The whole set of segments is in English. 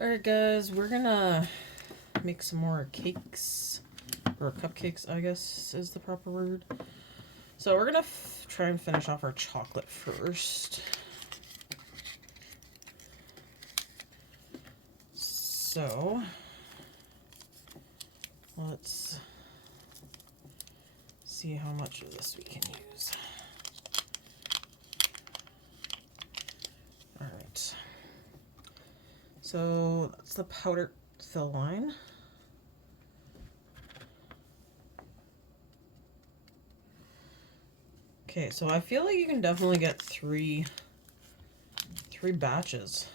Alright guys, we're gonna make some more cakes, or cupcakes I guess is the proper word. So we're gonna try and finish off our chocolate first. So let's see how much of this we can use. Alright. So that's the powder fill line. Okay, so I feel like you can definitely get three batches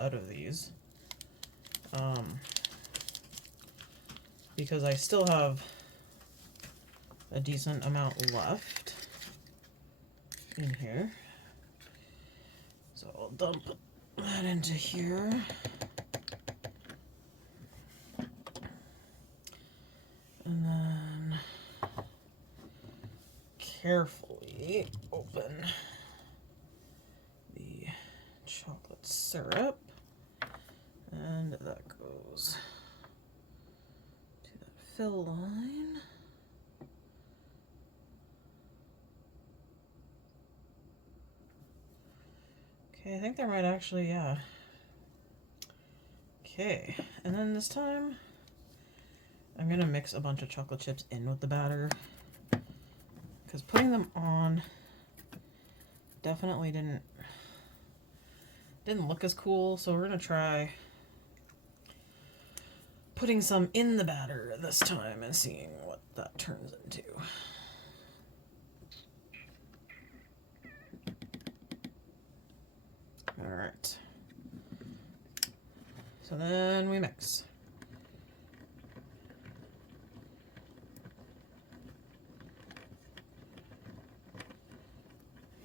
out of these. Because I still have a decent amount left in here. So I'll dump that into here. And then carefully open the chocolate syrup. And that goes to that fill line. Okay, I think there might actually, yeah. Okay, and then this time I'm gonna mix a bunch of chocolate chips in with the batter, because putting them on definitely didn't look as cool. So we're gonna try putting some in the batter this time and seeing what that turns into. All right. So then we mix.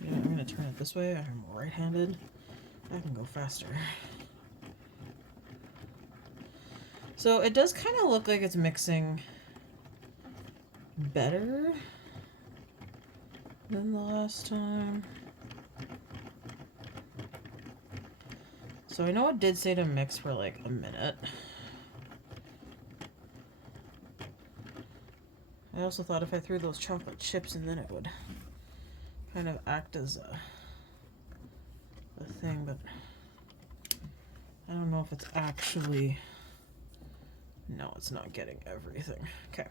Yeah, I'm gonna turn it this way. I'm right-handed. I can go faster. So it does kind of look like it's mixing better than the last time. So I know it did say to mix for like a minute. I also thought if I threw those chocolate chips in, then it would kind of act as a thing, but I don't know if it's actually... No, it's not getting everything. Okay.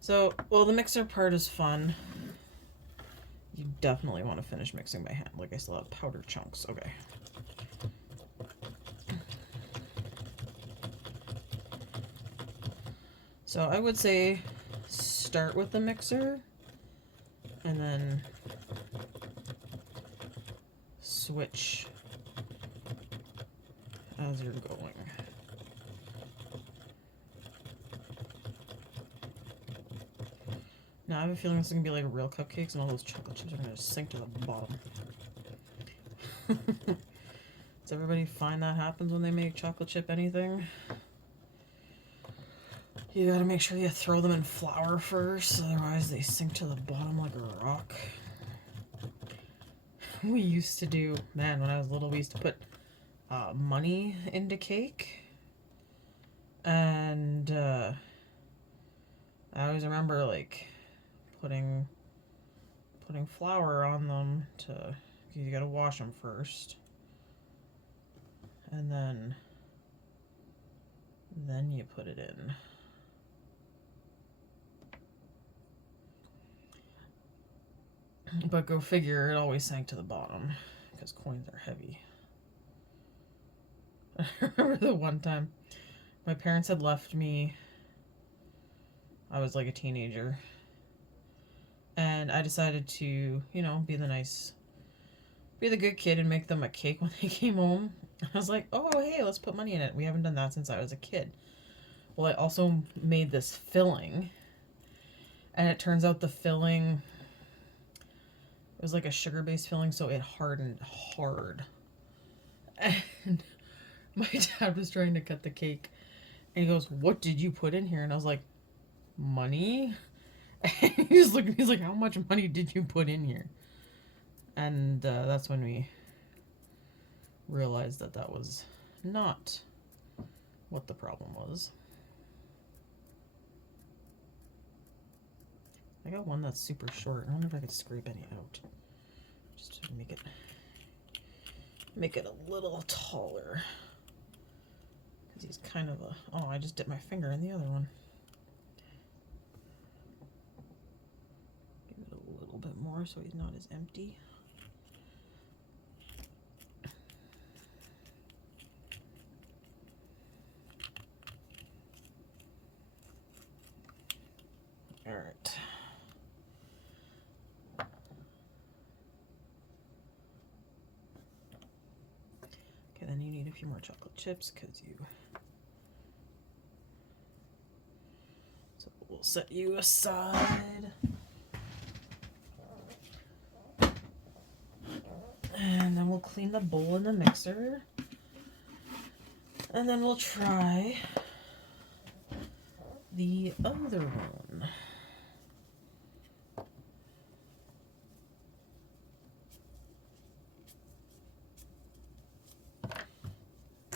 So, well, the mixer part is fun. You definitely want to finish mixing by hand. Like, I still have powder chunks. Okay. So I would say start with the mixer and then switch as you're going. Now I have a feeling this is gonna be like real cupcakes and all those chocolate chips are gonna sink to the bottom. Does everybody find that happens when they make chocolate chip anything? You gotta make sure you throw them in flour first, otherwise they sink to the bottom like a rock. We used to do, man, when I was little, we used to put money into cake. And I always remember like putting flour on them to, you gotta wash them first. And then you put it in. But go figure, it always sank to the bottom because coins are heavy. I remember the one time my parents had left me, I was like a teenager, and I decided to, you know, be the good kid and make them a cake when they came home. I was like, oh, hey, let's put money in it. We haven't done that since I was a kid. Well, I also made this filling, and it turns out the filling, it was like a sugar-based filling, so it hardened hard. And my dad was trying to cut the cake, and he goes, what did you put in here? And I was like, money? And he just looked at me, he's like, how much money did you put in here? And that's when we realized that that was not what the problem was. I got one that's super short. I wonder if I could scrape any out. Just to make it a little taller. Because he's kind of a... Oh, I just dipped my finger in the other one. Give it a little bit more so he's not as empty. All right. Okay, then you need a few more chocolate chips because you... So we'll set you aside. And then we'll clean the bowl in the mixer. And then we'll try the other one.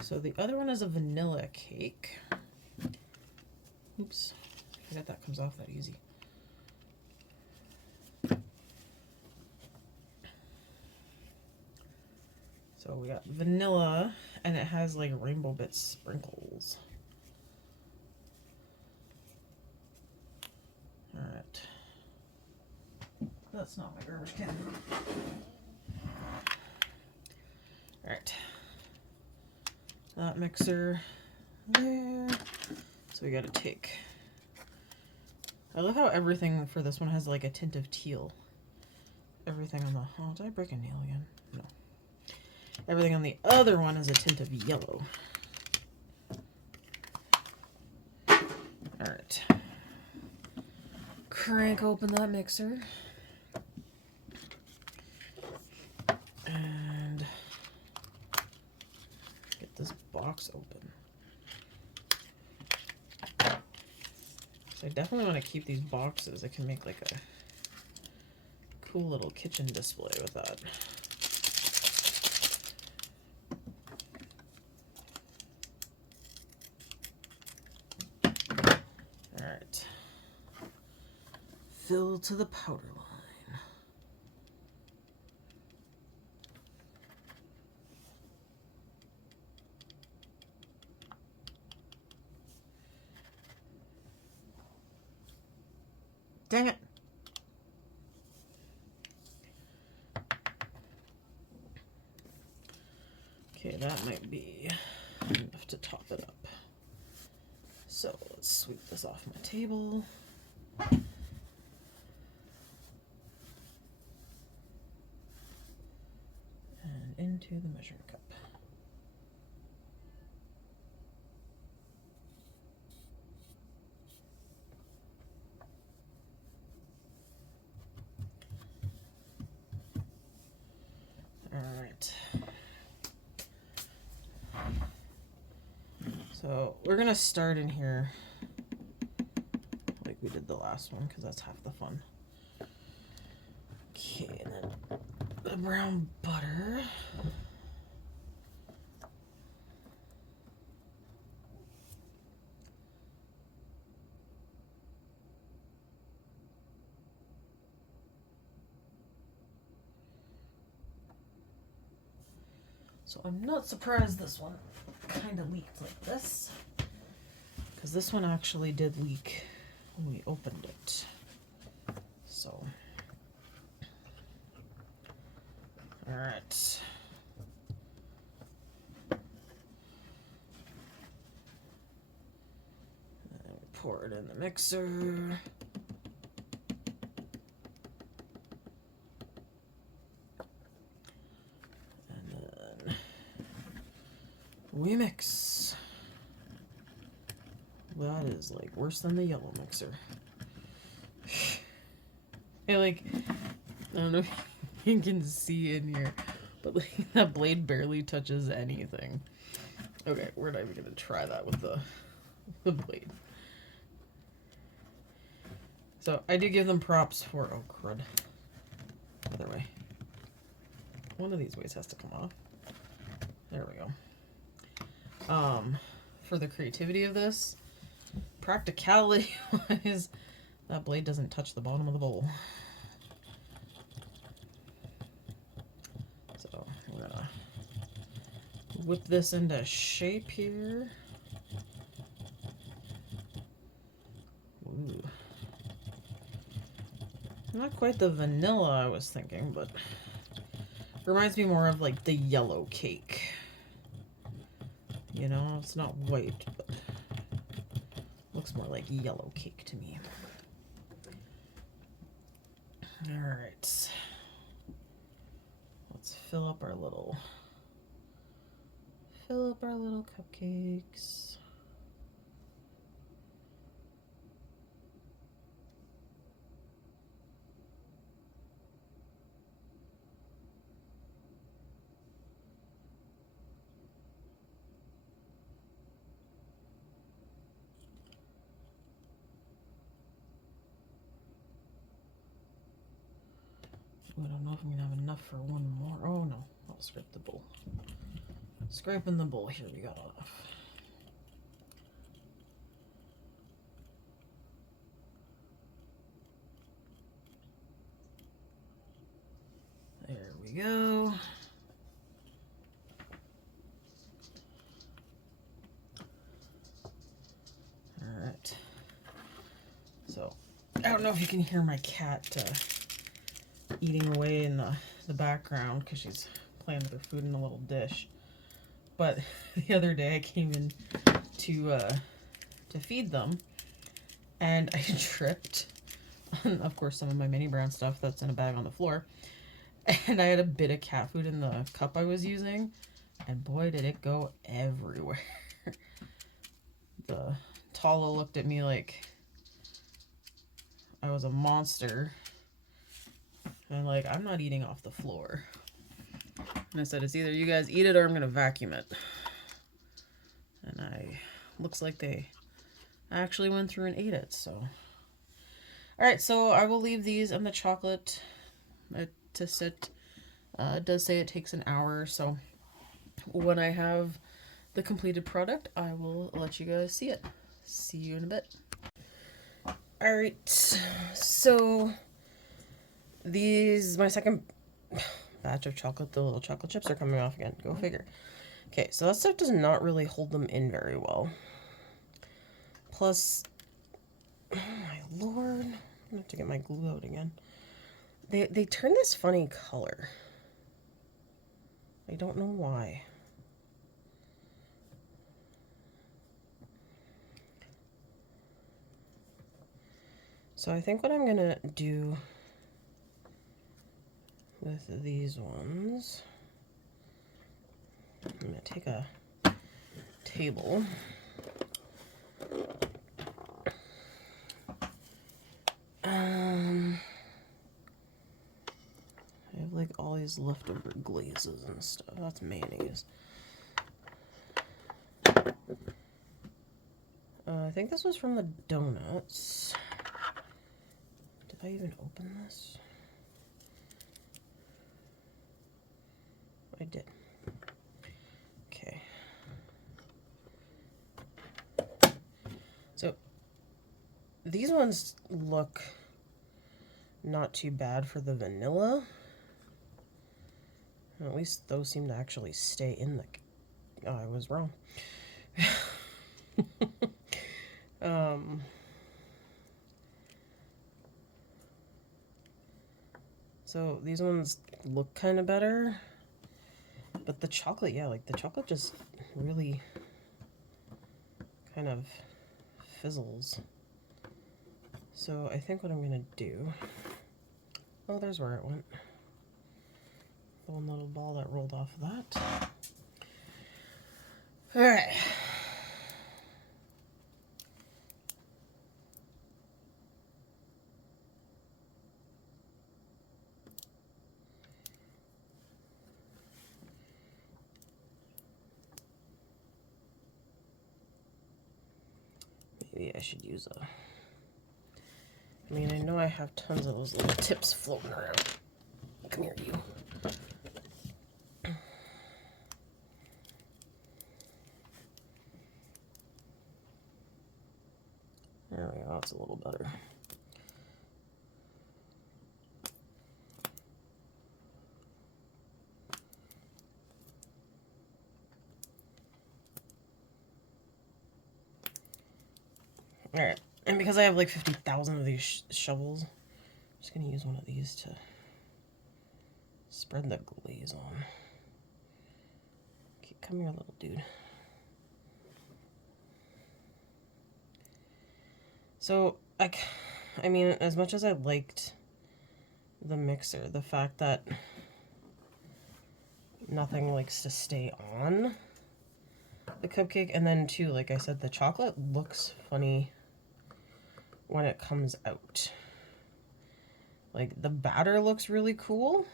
So the other one is a vanilla cake. Oops, I forgot that comes off that easy. So we got vanilla, and it has like rainbow bit sprinkles. All right. That's not my garbage can. All right. That mixer there. So we gotta take... I love how everything for this one has like a tint of teal. Everything on the... Oh, did I break a nail again? No. Everything on the other one is a tint of yellow. Alright. Crank open that mixer. And get this box open. So I definitely want to keep these boxes. I can make like a cool little kitchen display with that. Alright. Fill to the powder line. Dang it. Okay, that might be enough to top it up. So let's sweep this off my table. And into the measuring cup. All right. So we're gonna start in here like we did the last one because that's half the fun. Okay, and then the brown butter. So I'm not surprised this one kind of leaked like this, because this one actually did leak when we opened it. So, all right. And pour it in the mixer. We mix. That is like worse than the yellow mixer. I don't know if you can see in here, but like that blade barely touches anything. Okay, we're not even gonna try that with the blade. So I do give them props for, oh crud. Other way. One of these ways has to come off. There we go. for the creativity of this. Practicality wise, that blade doesn't touch the bottom of the bowl. So I'm gonna whip this into shape here. Ooh. Not quite the vanilla I was thinking, but reminds me more of like the yellow cake. You know, it's not white, but looks more like yellow cake to me. All right. Let's fill up our little cupcakes. I don't know if I'm gonna have enough for one more. Oh no, I'll scrape the bowl. Scraping the bowl here, we got enough. There we go. All right. So, I don't know if you can hear my cat eating away in the background because she's playing with her food in a little dish. But the other day I came in to feed them, and I tripped on, of course, some of my mini brown stuff that's in a bag on the floor, and I had a bit of cat food in the cup I was using, and boy did it go everywhere. The Tala looked at me like I was a monster, and like, I'm not eating off the floor. And I said, it's either you guys eat it or I'm gonna vacuum it. And looks like they actually went through and ate it, so. Alright, so I will leave these and the chocolate to sit. It does say it takes an hour, so when I have the completed product, I will let you guys see it. See you in a bit. Alright, so these, my second batch of chocolate, the little chocolate chips are coming off again. Go figure. Okay, so that stuff does not really hold them in very well. Plus, oh my lord, I'm gonna have to get my glue out again. They turn this funny color. I don't know why. So I think what I'm gonna do with these ones, I'm gonna take a table, I have like all these leftover glazes and stuff. That's mayonnaise. I think this was from the donuts. Did I even open this? I did. Okay. So these ones look not too bad for the vanilla. At least those seem to actually stay in the... Oh, I was wrong. So these ones look kind of better. But the chocolate, yeah, like the chocolate just really kind of fizzles. So I think what I'm gonna do... Oh, there's where it went. The one little ball that rolled off of that. Alright. Maybe I should use a... I mean, I know I have tons of those little tips floating around. Come here, you. That's a little better. Alright, and because I have like 50,000 of these shovels, I'm just going to use one of these to spread the glaze on. Okay, come here, little dude. So, I mean, as much as I liked the mixer, the fact that nothing likes to stay on the cupcake, and then too, like I said, the chocolate looks funny when it comes out. Like, the batter looks really cool,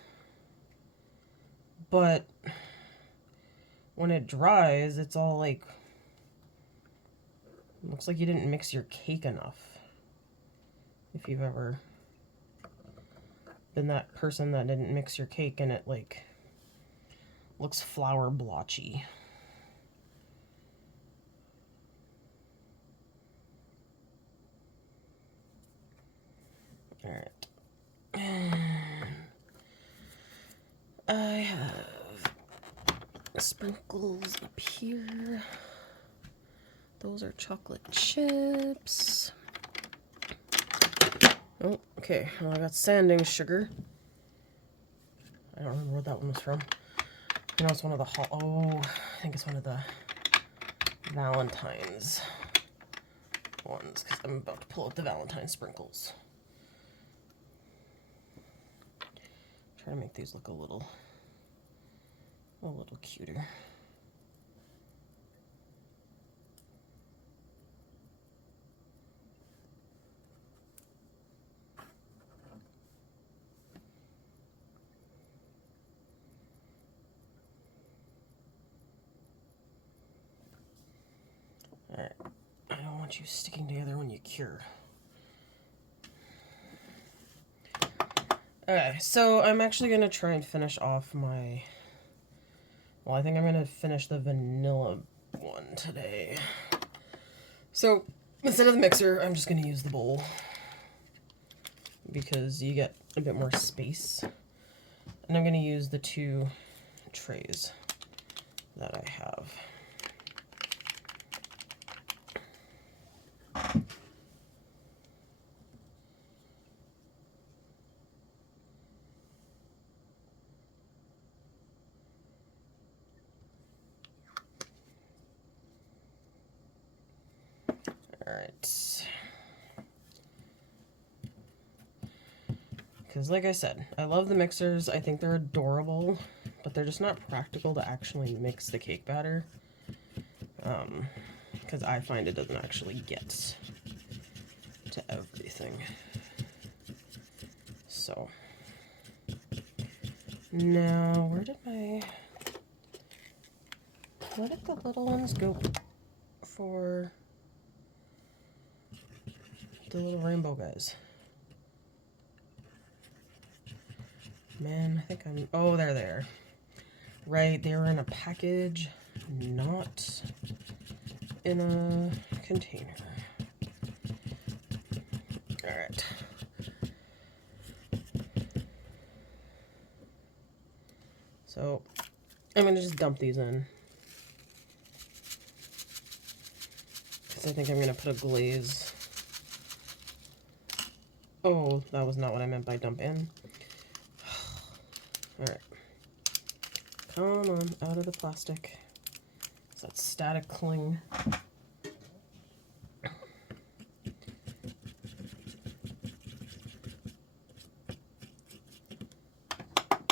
but when it dries, it's all like, looks like you didn't mix your cake enough. If you've ever been that person that didn't mix your cake and it like looks flour blotchy. All right. I have sprinkles up here. Those are chocolate chips. Oh, okay. Well, I got sanding sugar. I don't remember what that one was from. I know it's one of the I think it's one of the Valentine's ones, because I'm about to pull out the Valentine sprinkles. Try to make these look a little cuter. Alright, I don't want you sticking together when you cure. Okay, so I'm actually going to try and finish off my... Well, I think I'm going to finish the vanilla one today. So, instead of the mixer, I'm just going to use the bowl, because you get a bit more space. And I'm going to use the 2 trays that I have. Alright. Because like I said, I love the mixers. I think they're adorable, but they're just not practical to actually mix the cake batter. Because I find it doesn't actually get to everything. So, now where did the little ones go for the little rainbow guys? Man, I think I'm... Oh, there they are. Right, they were in a package, not in a container. Alright. So, I'm going to just dump these in. Because I think I'm going to put a glaze. Oh, that was not what I meant by dump in. Alright. Come on, out of the plastic. So that static cling.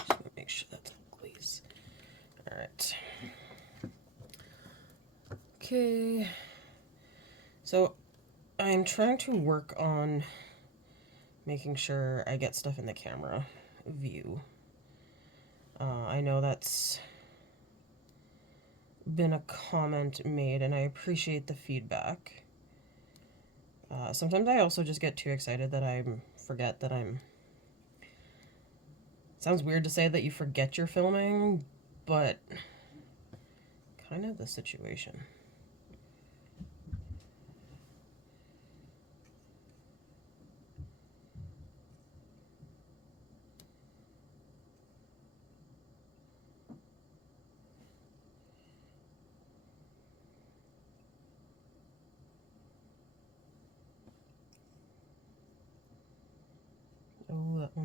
Just make sure that's glaze. Alright. Okay. So I'm trying to work on making sure I get stuff in the camera view. I know that's been a comment made, and I appreciate the feedback. Sometimes I also just get too excited that I forget that I'm... It sounds weird to say that you forget you're filming, but kind of the situation.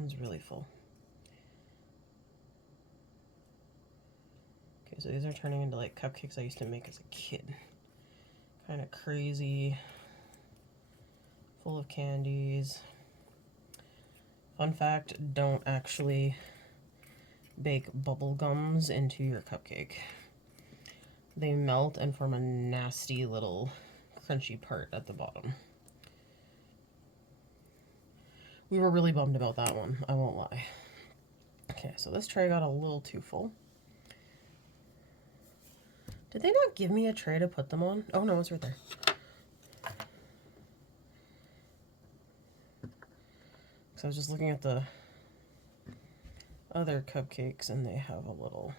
one's really full. Okay, so these are turning into like cupcakes I used to make as a kid. Kind of crazy, full of candies. Fun fact, don't actually bake bubble gums into your cupcake. They melt and form a nasty little crunchy part at the bottom. We were really bummed about that one, I won't lie. Okay, so this tray got a little too full. Did they not give me a tray to put them on? Oh no, it's right there. So I was just looking at the other cupcakes and they have a little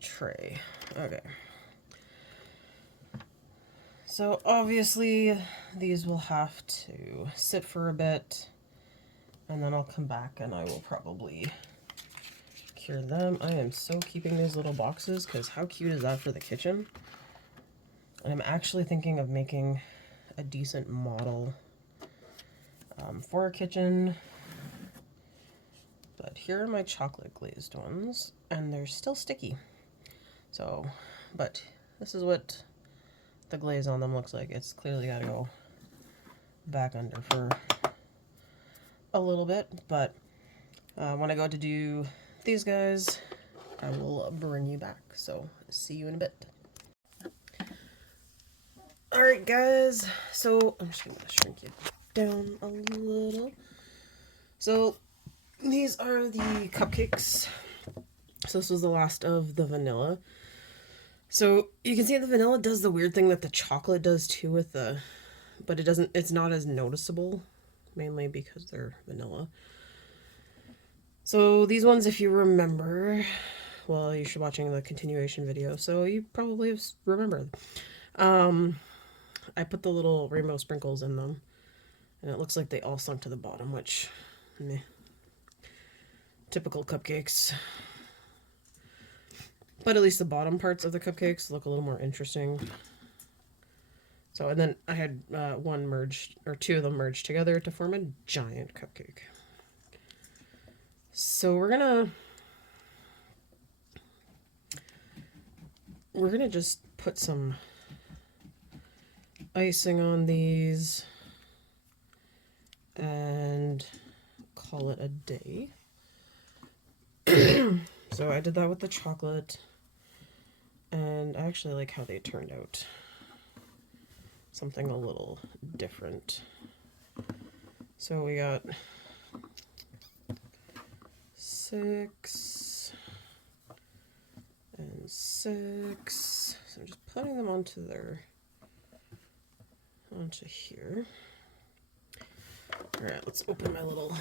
tray. Okay. So obviously these will have to sit for a bit and then I'll come back and I will probably cure them. I am so keeping these little boxes because how cute is that for the kitchen? And I'm actually thinking of making a decent model for a kitchen. But here are my chocolate glazed ones and they're still sticky. So, but this is what the glaze on them looks like. It's clearly got to go back under for a little bit, but when I go to do these guys, I will bring you back. So see you in a bit. Alright guys, so I'm just going to shrink it down a little. So these are the cupcakes. So this was the last of the vanilla. So you can see the vanilla does the weird thing that the chocolate does too with the, but it doesn't, it's not as noticeable, mainly because they're vanilla. So these ones, if you remember, well, you should be watching the continuation video, so you probably remember. I put the little rainbow sprinkles in them, and it looks like they all sunk to the bottom, which, meh. Typical cupcakes. But at least the bottom parts of the cupcakes look a little more interesting. So, and then I had one merged, or two of them merged together to form a giant cupcake. So we're gonna just put some icing on these and call it a day. So I did that with the chocolate, and I actually like how they turned out. Something a little different. So we got 6 and 6. So I'm just putting them onto here. All right, let's open my little.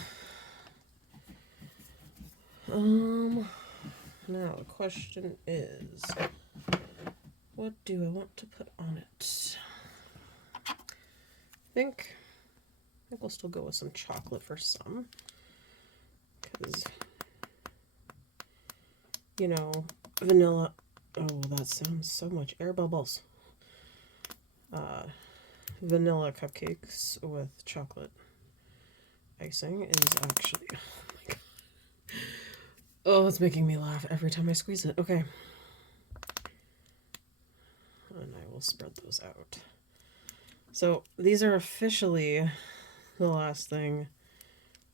Now the question is, what do I want to put on it? I think we'll still go with some chocolate for some, because, you know, vanilla, oh, that sounds so much, air bubbles. Vanilla cupcakes with chocolate icing is actually, oh my god. Oh, it's making me laugh every time I squeeze it. Okay. And I will spread those out. So these are officially the last thing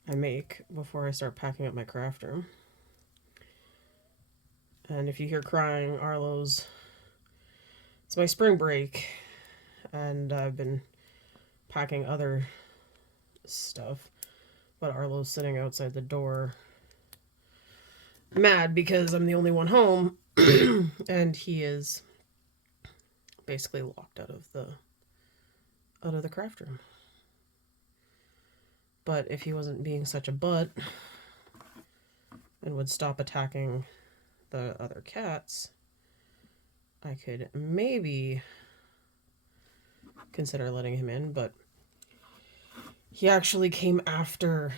I make before I start packing up my craft room. And if you hear crying, Arlo's, it's my spring break, and I've been packing other stuff, but Arlo's sitting outside the door mad because I'm the only one home, and he is basically locked out of the craft room. But if he wasn't being such a butt and would stop attacking the other cats, I could maybe consider letting him in, but he actually came after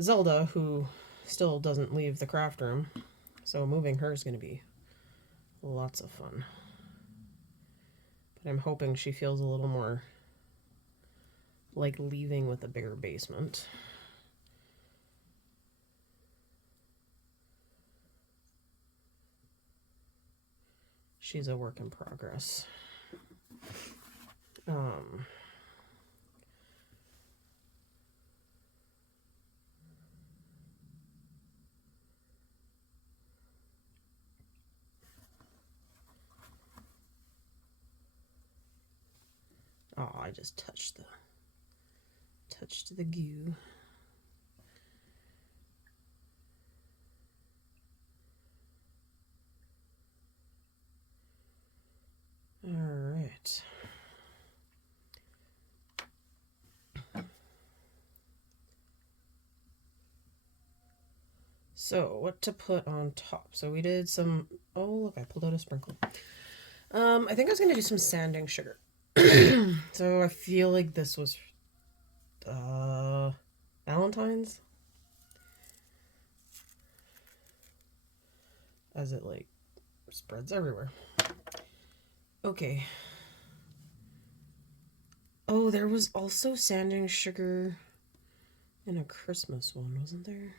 Zelda, who still doesn't leave the craft room, so moving her is going to be lots of fun. But I'm hoping she feels a little more like leaving with a bigger basement. she's a work in progress. Oh, I just touched the goo. All right. So what to put on top? So we did some, oh look, I pulled out a sprinkle. I think I was gonna do some sanding sugar. So I feel like this was Valentine's, as it like spreads everywhere. Okay. Oh, there was also sanding sugar in a Christmas one, wasn't there?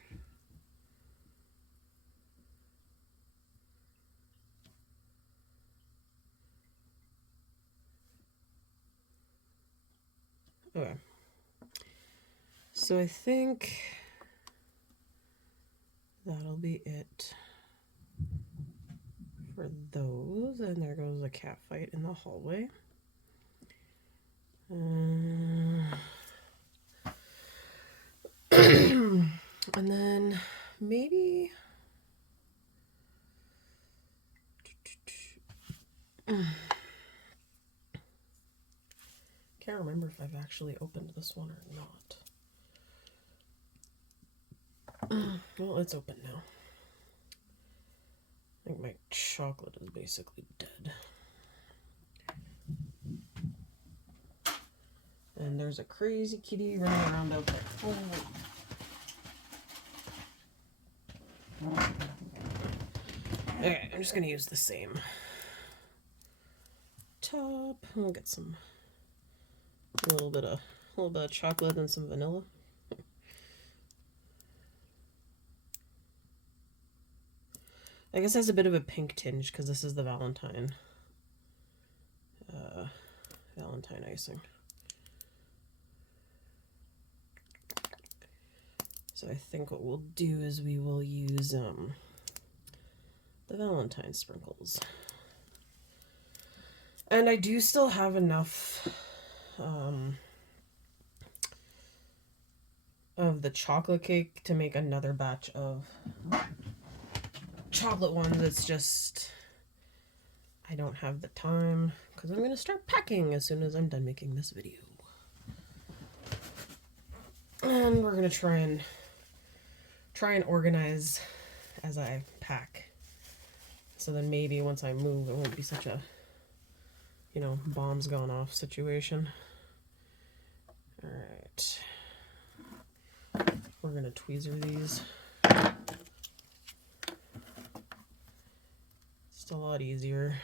Okay. So I think that'll be it for those. And there goes a cat fight in the hallway. And then maybe can't remember if I've actually opened this one or not. Well, it's open now. I think my chocolate is basically dead. And there's a crazy kitty running around out there. Oh. Okay, I'm just gonna use the same top. I'll get some a little bit of chocolate and some vanilla. I guess it has a bit of a pink tinge because this is the Valentine icing. So I think what we'll do is we will use the Valentine sprinkles. And I do still have enough of the chocolate cake to make another batch of chocolate ones. It's just I don't have the time because I'm going to start packing as soon as I'm done making this video. And we're going to try and organize as I pack. So then maybe once I move, it won't be such a, you know, bombs gone off situation. All right. We're going to tweezer these. It's a lot easier.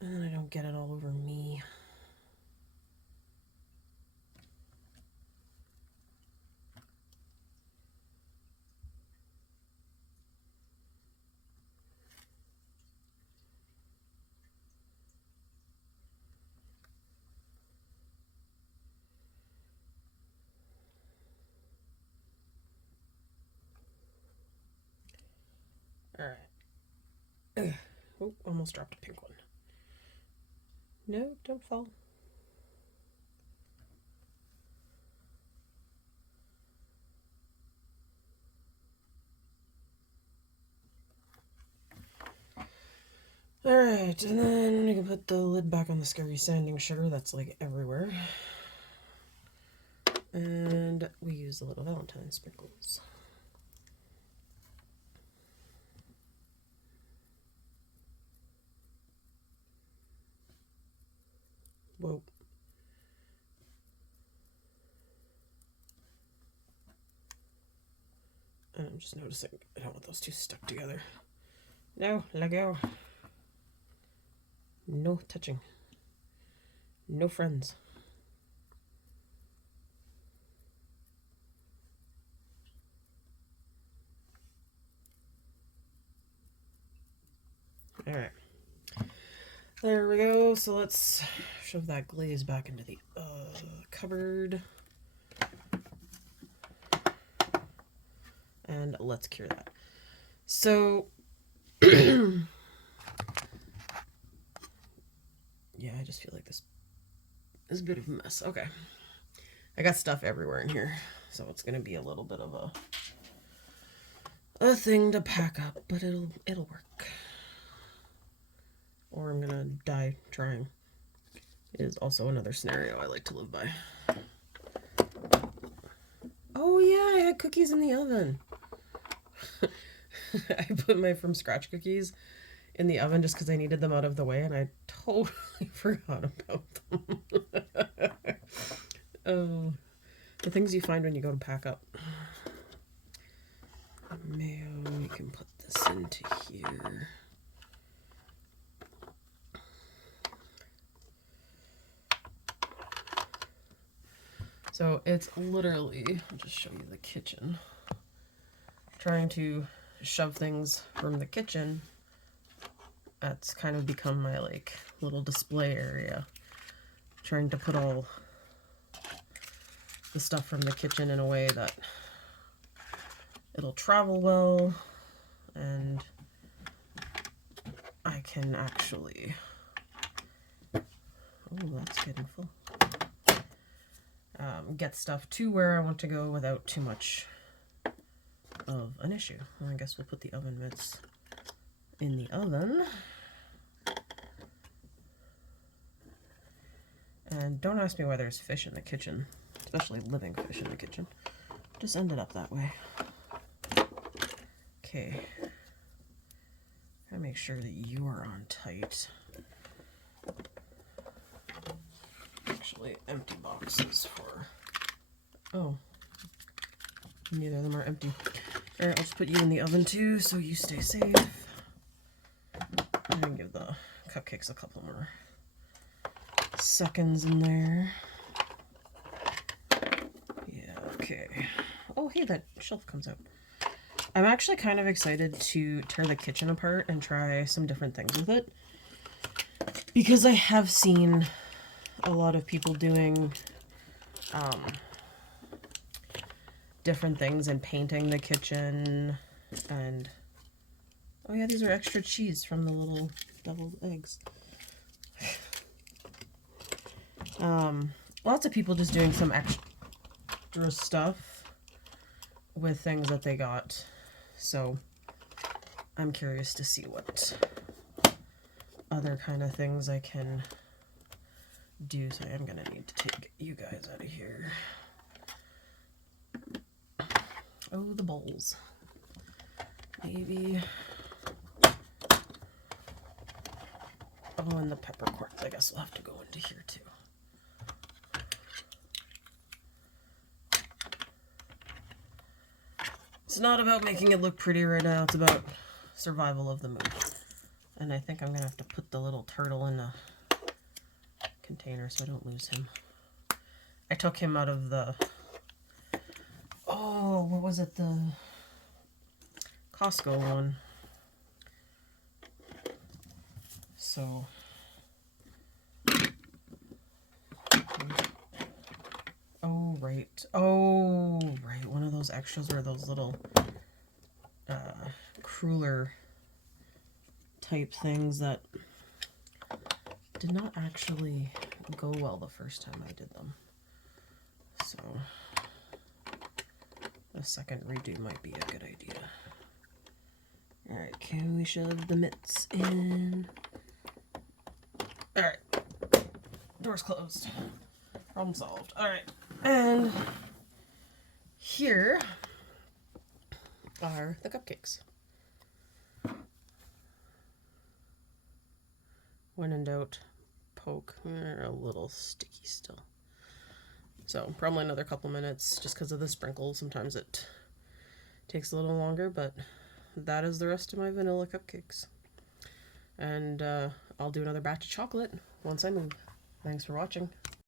And I don't get it all over me. All right. Oh, almost dropped a pink one. No, don't fall. All right, and then we can put the lid back on the scary sanding sugar that's like everywhere. And we use the little Valentine sprinkles. Whoa. And I'm just noticing I don't want those two stuck together. No, let go. No touching. No friends. All right. There we go. So let's shove that glaze back into the cupboard. And let's cure that. So, yeah, I just feel like this is a bit of a mess. Okay. I got stuff everywhere in here, so it's going to be a little bit of a thing to pack up, but it'll work. Or I'm going to die trying. It is also another scenario I like to live by. Oh yeah, I had cookies in the oven. I put my from scratch cookies in the oven just because I needed them out of the way, and I totally forgot about them. Oh, the things you find when you go to pack up. Mayo, we can put this into here. So it's literally, I'll just show you the kitchen. Trying to shove things from the kitchen. That's kind of become my like little display area. Trying to put all the stuff from the kitchen in a way that it'll travel well and I can actually, oh, that's getting full. Get stuff to where I want to go without too much of an issue. And I guess we'll put the oven mitts in the oven. And don't ask me why there's fish in the kitchen, especially living fish in the kitchen. Just ended up that way. Okay. Gotta make sure that you are on tight. Actually, empty boxes for... Oh. Neither of them are empty. Alright, I'll just put you in the oven too, so you stay safe. And give the cupcakes a couple more seconds in there. Yeah, okay. Oh, hey, that shelf comes out. I'm actually kind of excited to tear the kitchen apart and try some different things with it. Because I have seen a lot of people doing different things and painting the kitchen. And, oh yeah, these are extra cheese from the little deviled eggs. Lots of people just doing some extra stuff with things that they got. So I'm curious to see what other kind of things I can do. So I'm gonna need to take you guys out of here. Oh, the bowls. Maybe. Oh, and the peppercorns. I guess we'll have to go into here too. It's not about making it look pretty right now. It's about survival of the mood. And I think I'm going to have to put the little turtle in a container so I don't lose him. I took him out of the... Oh, what was it? The Costco one. So... Oh, right. Oh, right. One of those extras were those little cruller type things that did not actually go well the first time I did them. So a second redo might be a good idea. Alright, can we shove the mitts in? Alright. Door's closed. Problem solved. Alright. And here are the cupcakes. When in doubt, poke. They're a little sticky still. So probably another couple minutes just because of the sprinkles. Sometimes it takes a little longer, but that is the rest of my vanilla cupcakes. And I'll do another batch of chocolate once I move. Thanks for watching.